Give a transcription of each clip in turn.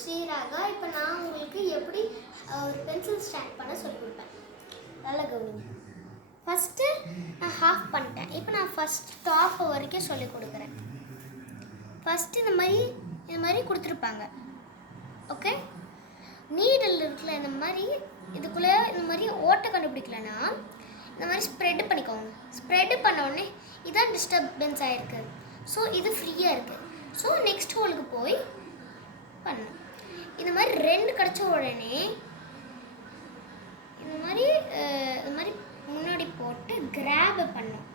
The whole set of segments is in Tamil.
ஸ்ரீராகா. இப்போ நான் உங்களுக்கு எப்படி ஒரு பென்சில் ஸ்டாண்ட் பண்ண சொல்லிக் கொடுப்பேன். நல்லா கவனிங்க. ஃபஸ்ட்டு நான் ஹாஃப் பண்ணிட்டேன். இப்போ நான் ஃபஸ்ட் டாப் வரைக்கும் சொல்லிக் கொடுக்குறேன். ஃபஸ்ட்டு இந்த மாதிரி கொடுத்துருப்பாங்க. ஓகே, நீடில் இருக்குல்ல, இந்த மாதிரி இதுக்குள்ளே இந்த மாதிரி ஓட்டை கண்டுபிடிக்கலன்னா இந்த மாதிரி ஸ்ப்ரெட் பண்ணிக்கோங்க. ஸ்ப்ரெட்டு பண்ண உடனே இதான் டிஸ்டர்பன்ஸ் ஆகிருக்கு. ஸோ இது ஃப்ரீயாக இருக்குது. ஸோ நெக்ஸ்ட் ஹோலுக்கு போய் பண்ணணும். இந்த மாதிரி 2 கிடச்ச உடனே இந்த மாதிரி முன்னாடி போட்டு கிராப் பண்ணணும்.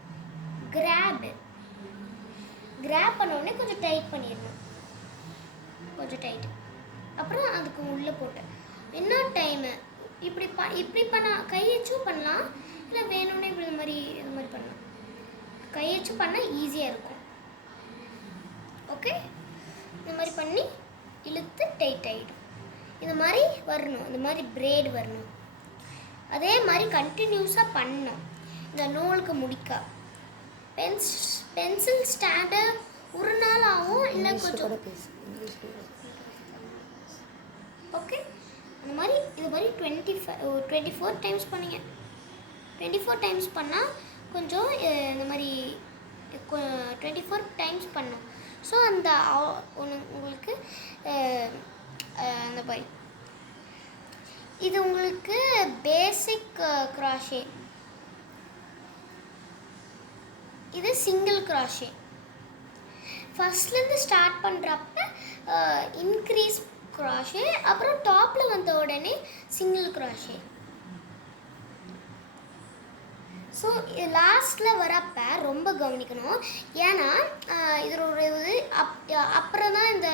கிராப் பண்ண உடனே கொஞ்சம் டைட் பண்ணிடணும். கொஞ்சம் டைட்டு. அப்புறம் அதுக்கு உள்ளே போட்டு இன்னும் டைமு இப்படி பண்ணால் கையச்சும் பண்ணலாம், இல்லை வேணும்னே இப்படி இது மாதிரி பண்ணலாம். கையச்சும் பண்ணால் ஈஸியாக இருக்கும். ஓகே, இந்த மாதிரி பண்ணி இழுத்து டைட் ஆகிடும். இந்த மாதிரி வரணும். இந்த மாதிரி பிரேடு வரணும். அதே மாதிரி கண்டினியூஸாக பண்ணணும். இந்த நூலுக்கு முடிக்க பென்சில் ஸ்டாண்டு ஒரு நாள் ஆகும், இல்லை கொஞ்சம். ஓகே, இந்த மாதிரி இது மாதிரி 24 டைம்ஸ் பண்ணுங்க. 24 டைம்ஸ் பண்ணால் கொஞ்சம் இந்த மாதிரி 24 டைம்ஸ் பண்ணணும். ஸோ அந்த உங்களுக்கு அந்த மாதிரி இது உங்களுக்கு பேசிக் கிராஷே. இது சிங்கிள் கிராஷே. ஃபஸ்ட்லேருந்து ஸ்டார்ட் பண்ணுறப்ப இன்க்ரீஸ் கிராஷே, அப்புறம் டாப்பில் வந்த உடனே சிங்கிள் கிராஷே. ஸோ இது லாஸ்ட்டில் வரப்போ ரொம்ப கவனிக்கணும். ஏன்னா இதில் ஒரு இது அப்புறம் தான் இந்த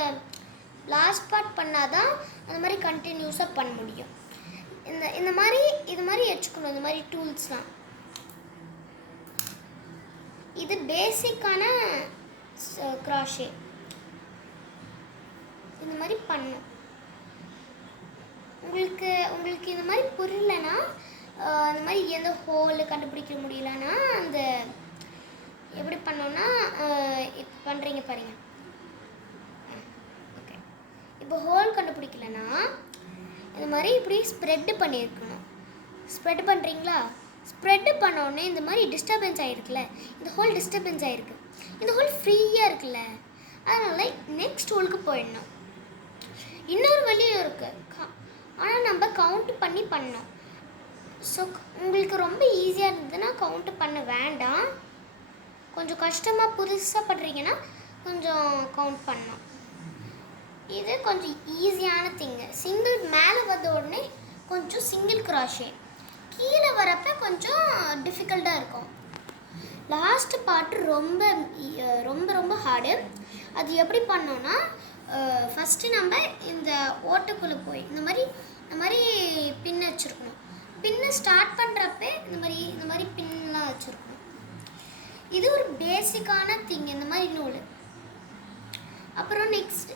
லாஸ்ட் பார்ட் பண்ணால் தான் அந்த மாதிரி கண்டினியூஸாக பண்ண முடியும். இது மாதிரி வச்சுக்கணும். இந்த மாதிரி டூல்ஸ்லாம் இது பேசிக்கான கிராஷே. இந்த மாதிரி பண்ணும். உங்களுக்கு இந்த மாதிரி புரியலன்னா, அந்த மாதிரி எந்த ஹோல் கண்டுபிடிக்க முடியலன்னா அந்த எப்படி பண்ணோன்னா இப்போ பண்ணுறீங்க பாருங்க. ஓகே, இப்போ ஹோல் கண்டுபிடிக்கலன்னா இந்த மாதிரி இப்படி ஸ்ப்ரெட்டு பண்ணியிருக்கணும். ஸ்ப்ரெட் பண்ணுறீங்களா? ஸ்ப்ரெட்டு பண்ணோடனே இந்த மாதிரி டிஸ்டர்பன்ஸ் ஆகிருக்குல்ல, இந்த ஹோல் டிஸ்டர்பன்ஸ் ஆகிருக்கு. இந்த ஹோல் ஃப்ரீயாக இருக்குல்ல, அதனால் நெக்ஸ்ட் ஹோலுக்கு போயிடணும். இன்னொரு வழியும் இருக்குது, ஆனால் நம்ம கவுண்ட் பண்ணி பண்ணோம். ஸோ உங்களுக்கு ரொம்ப ஈஸியாக இருந்ததுன்னா கவுண்ட் பண்ண வேண்டாம். கொஞ்சம் கஷ்டமாக புதுசாக பண்ணுறீங்கன்னா கொஞ்சம் கவுண்ட் பண்ணோம். இது கொஞ்சம் ஈஸியான திங்கு. சிங்கிள் மேலே வந்த உடனே கொஞ்சம் சிங்கிள் கிராஷே, கீழே வரப்போ கொஞ்சம் டிஃபிகல்ட்டாக இருக்கும். லாஸ்ட்டு பார்ட்டு ரொம்ப ரொம்ப ரொம்ப ஹார்டு. அது எப்படி பண்ணோன்னா, ஃபஸ்ட்டு நம்ம இந்த ஓட்டுக்குள்ளே போய் இந்த மாதிரி பின் வச்சுருக்கணும். பின்னு ஸ்டார்ட் பண்ணுறப்ப இந்த மாதிரி பின்லாம் வச்சுருக்கணும். இது ஒரு பேசிக்கான திங், இந்த மாதிரி நூல். அப்புறம் நெக்ஸ்ட்